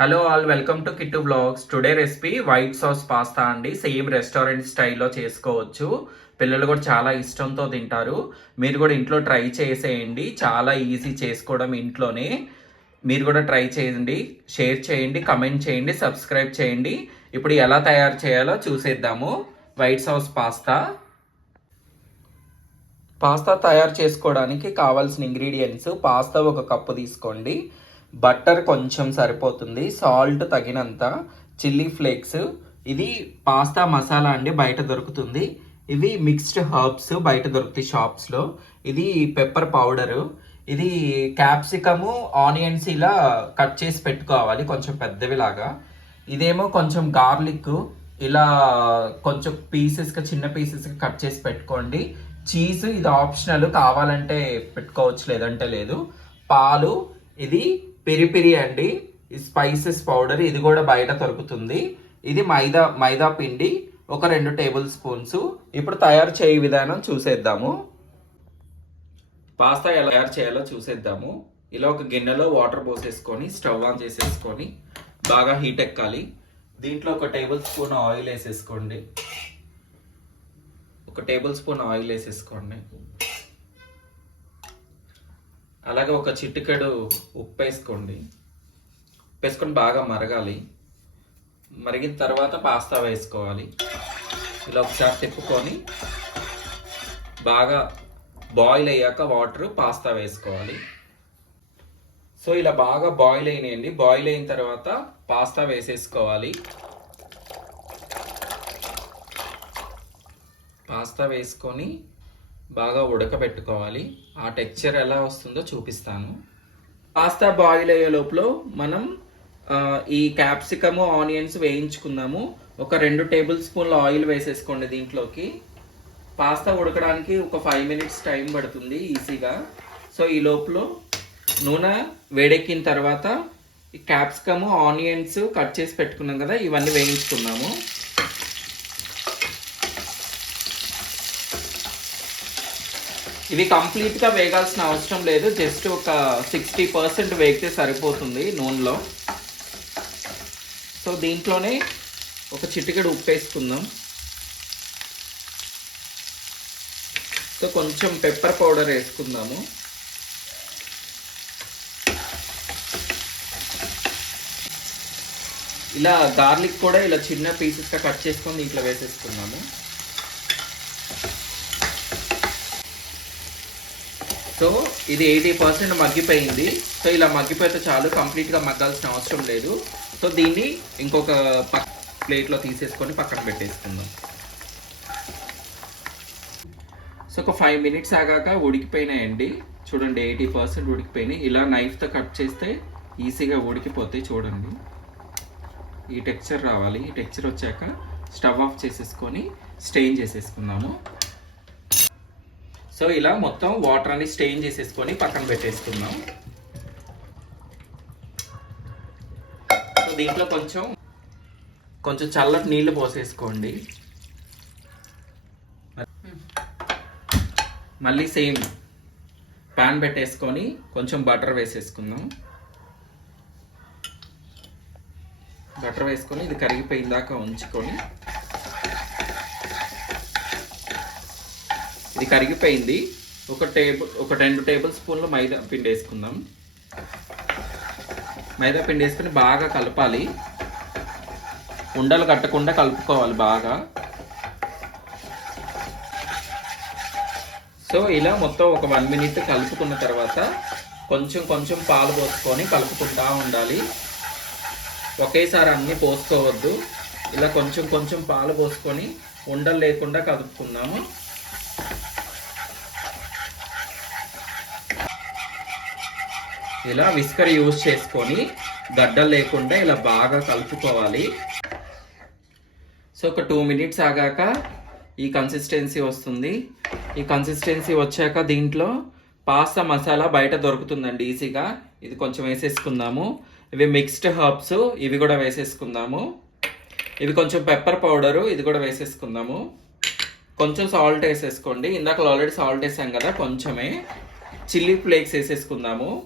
Hello all welcome to Kittu blogs today recipe white sauce pasta అండి. Same restaurant స్టైల్లో చేసుకోవచ్చు. పిల్లలు కూడా చాలా ఇష్టంతో తింటారు. మీరు కూడా ఇంట్లో ట్రై చేసేయండి. చాలా ఈజీ చేసుకోవడం ఇంట్లోనే. మీరు కూడా ట్రై చేయండి. షేర్ చేయండి కమెంట్ చేయండి సబ్స్క్రైబ్ చేయండి. ఇప్పుడు ఎలా తయారు చేయాలో చూసేద్దాము. వైట్ సాస్ పాస్తా పాస్తా తయారు చేసుకోవడానికి కావాల్సిన ఇంగ్రీడియంట్స్ పాస్తా ఒక కప్పు తీసుకోండి. బట్టర్ కొంచెం సరిపోతుంది సాల్ట్ తగినంత చిల్లీ ఫ్లేక్స్. ఇది పాస్తా మసాలా అండి బయట దొరుకుతుంది. ఇవి మిక్స్డ్ హర్బ్స్ బయట దొరుకుతాయి షాప్స్లో. ఇది పెప్పర్ పౌడరు. ఇది క్యాప్సికము ఆనియన్స్ ఇలా కట్ చేసి పెట్టుకోవాలి కొంచెం పెద్దవిలాగా. ఇదేమో కొంచెం గార్లిక్ ఇలా కొంచెం పీసెస్గా చిన్న పీసెస్గా కట్ చేసి పెట్టుకోండి. చీజ్ ఇది ఆప్షనల్ కావాలంటే పెట్టుకోవచ్చు లేదంటే లేదు. పాలు ఇది పెరి పెరి అండి. ఈ స్పైసెస్ పౌడర్ ఇది కూడా బయట దొరుకుతుంది. ఇది మైదా మైదా పిండి ఒక రెండు టేబుల్ స్పూన్స్. ఇప్పుడు తయారు చేయ విధానం చూసేద్దాము. పాస్తా ఎలా తయారు చేయాలో చూసేద్దాము. ఇలా ఒక గిన్నెలో వాటర్ పోసేసుకొని స్టవ్ ఆన్ చేసేసుకొని బాగా హీట్ ఎక్కాలి. దీంట్లో ఒక టేబుల్ స్పూన్ ఆయిల్ వేసేసుకోండి. ఒక టేబుల్ స్పూన్ ఆయిల్ వేసేసుకోండి. అలాగే ఒక చిటికెడు ఉప్పు వేసుకోండి ఉప్పు వేసుకొని బాగా మరగాలి. మరిగిన తర్వాత పాస్తా వేసుకోవాలి. ఇలా ఒకసారి తిప్పుకొని బాగా బాయిల్ అయ్యాక వాటర్ పాస్తా వేసుకోవాలి. సో ఇలా బాగా బాయిల్ అయినాయండి. బాయిల్ అయిన తర్వాత పాస్తా వేసేసుకోవాలి. పాస్తా వేసుకొని బాగా ఉడకబెట్టుకోవాలి. ఆ టెక్స్చర్ ఎలా వస్తుందో చూపిస్తాను. పాస్తా బాయిల్ అయ్యే లోపల మనం ఈ క్యాప్సికము ఆనియన్స్ వేయించుకుందాము. ఒక రెండు టేబుల్ స్పూన్ల ఆయిల్ వేసేసుకోండి దీంట్లోకి. పాస్తా ఉడకడానికి ఒక ఫైవ్ మినిట్స్ టైం పడుతుంది ఈజీగా. సో ఈ లోపల నూనె వేడెక్కిన తర్వాత ఈ క్యాప్సికము ఆనియన్స్ కట్ చేసి పెట్టుకున్నాం కదా ఇవన్నీ వేయించుకున్నాము ఇవి కంప్లీట్గా వేగాల్సిన అవసరం లేదు. జస్ట్ ఒక సిక్స్టీ పర్సెంట్ వేగితే సరిపోతుంది నూనెలో. సో దీంట్లోనే ఒక చిటికెడు ఉప్పు వేసుకుందాం సో కొంచెం పెప్పర్ పౌడర్ వేసుకుందాము. ఇలా గార్లిక్ కూడా ఇలా చిన్న పీసెస్గా కట్ చేసుకొని దీంట్లో వేసేసుకున్నాము సో ఇది ఎయిటీ పర్సెంట్ మగ్గిపోయింది. సో ఇలా మగ్గిపోతే చాలు కంప్లీట్గా మగ్గాల్సిన అవసరం లేదు. సో దీన్ని ఇంకొక పక్ ప్లేట్లో తీసేసుకొని పక్కన పెట్టేసుకుందాం. సో ఒక ఫైవ్ మినిట్స్ ఆగాక ఉడికిపోయినాయండి. చూడండి ఎయిటీ పర్సెంట్ ఉడికిపోయినాయి. ఇలా నైఫ్తో కట్ చేస్తే ఈజీగా ఉడికిపోతాయి చూడండి. ఈ టెక్స్చర్ రావాలి. ఈ టెక్స్చర్ వచ్చాక స్టవ్ ఆఫ్ చేసేసుకొని స్టెయిన్ చేసేసుకుందాము. సో ఇలా మొత్తం వాటర్ అని స్టెయిన్ చేసేసుకొని పక్కన పెట్టేసుకుందాం. సో దీంట్లో కొంచెం కొంచెం చల్లటి నీళ్ళు పోసేసుకోండి. మళ్ళీ సేమ్ ప్యాన్ పెట్టేసుకొని కొంచెం బటర్ వేసేసుకుందాం. బటర్ వేసుకొని ఇది కరిగిపోయిందాక ఉంచుకొని ఇది కరిగిపోయింది. ఒక టేబుల్ ఒక రెండు టేబుల్ స్పూన్లు మైదా పిండి వేసుకుందాం. మైదా పిండి వేసుకుని బాగా కలపాలి. ఉండలు కట్టకుండా కలుపుకోవాలి బాగా. సో ఇలా మొత్తం ఒక వన్ మినిట్ కలుపుకున్న తర్వాత కొంచెం కొంచెం పాలు పోసుకొని కలుపుకుంటా ఉండాలి. ఒకేసారి అన్నీ పోసుకోవద్దు. ఇలా కొంచెం కొంచెం పాలు పోసుకొని ఉండలు లేకుండా కలుపుకుందాము. ఇలా విస్కర్ యూజ్ చేసుకొని గడ్డలు లేకుండా ఇలా బాగా కలుపుకోవాలి. సో ఒక టూ మినిట్స్ ఆగాక ఈ కన్సిస్టెన్సీ వస్తుంది. ఈ కన్సిస్టెన్సీ వచ్చాక దీంట్లో పాస్తా మసాలా బయట దొరుకుతుందండి ఈజీగా. ఇది కొంచెం వేసేసుకుందాము. ఇవి మిక్స్డ్ హర్బ్స్ ఇవి కూడా వేసేసుకుందాము. ఇవి కొంచెం పెప్పర్ పౌడరు ఇది కూడా వేసేసుకుందాము. కొంచెం సాల్ట్ వేసేసుకోండి. ఇందాక ఆల్రెడీ సాల్ట్ వేసాం కదా కొంచెమే. చిల్లీ ఫ్లేక్స్ వేసేసుకుందాము.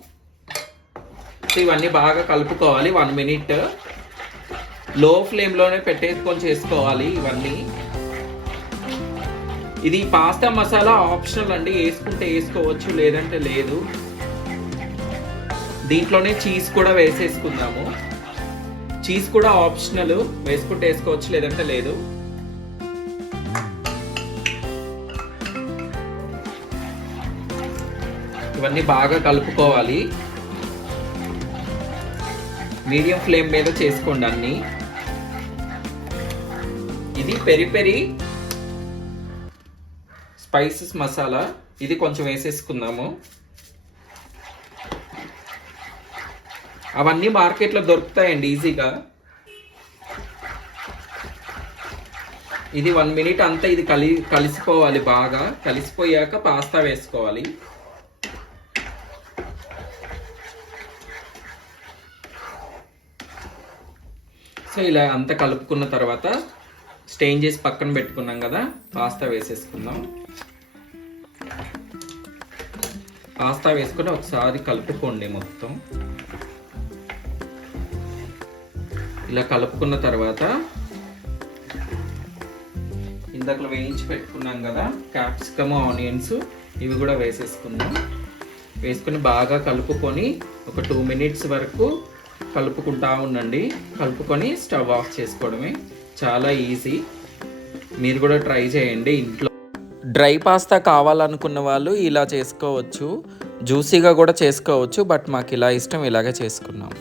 సో ఇవన్నీ బాగా కలుపుకోవాలి. One minute. లో ఫ్లేమ్లోనే పెట్టేసుకొని చేసుకోవాలి ఇవన్నీ. ఇది పాస్తా మసాలా ఆప్షనల్ అండి. వేసుకుంటే వేసుకోవచ్చు లేదంటే లేదు. దీంట్లోనే చీజ్ కూడా వేసేసుకుందాము. చీజ్ కూడా ఆప్షనల్. వేసుకుంటే వేసుకోవచ్చు లేదంటే లేదు. ఇవన్నీ బాగా కలుపుకోవాలి. మీడియం ఫ్లేమ్ మీద చేసుకోండి అన్ని. ఇది పెరి పెరి స్పైసెస్ మసాలా. ఇది కొంచెం వేసేసుకుందాము. అవన్నీ మార్కెట్లో దొరుకుతాయండి ఈజీగా. ఇది వన్ మినిట్ అంతా ఇది కలి కలిసిపోవాలి బాగా. కలిసిపోయాక పాస్తా వేసుకోవాలి. సో ఇలా అంతా కలుపుకున్న తర్వాత స్టెయిన్ చేసి పక్కన పెట్టుకున్నాం కదా పాస్తా వేసేసుకుందాం. పాస్తా వేసుకొని ఒకసారి కలుపుకోండి మొత్తం. ఇలా కలుపుకున్న తర్వాత ఇందాకలో వేయించి పెట్టుకున్నాం కదా క్యాప్సికమ్ ఆనియన్స్ ఇవి కూడా వేసేసుకుందాం. వేసుకొని బాగా కలుపుకొని ఒక టూ మినిట్స్ వరకు కలుపుకుంటా ఉండండి. కలుపుకొని స్టవ్ ఆఫ్ చేసుకోవడమే. చాలా ఈజీ. మీరు కూడా ట్రై చేయండి ఇంట్లో. డ్రై పాస్తా కావాలనుకున్న వాళ్ళు ఇలా చేసుకోవచ్చు. జ్యూసీగా కూడా చేసుకోవచ్చు బట్ మాకు ఇలా ఇష్టం ఇలాగే చేసుకున్నాం.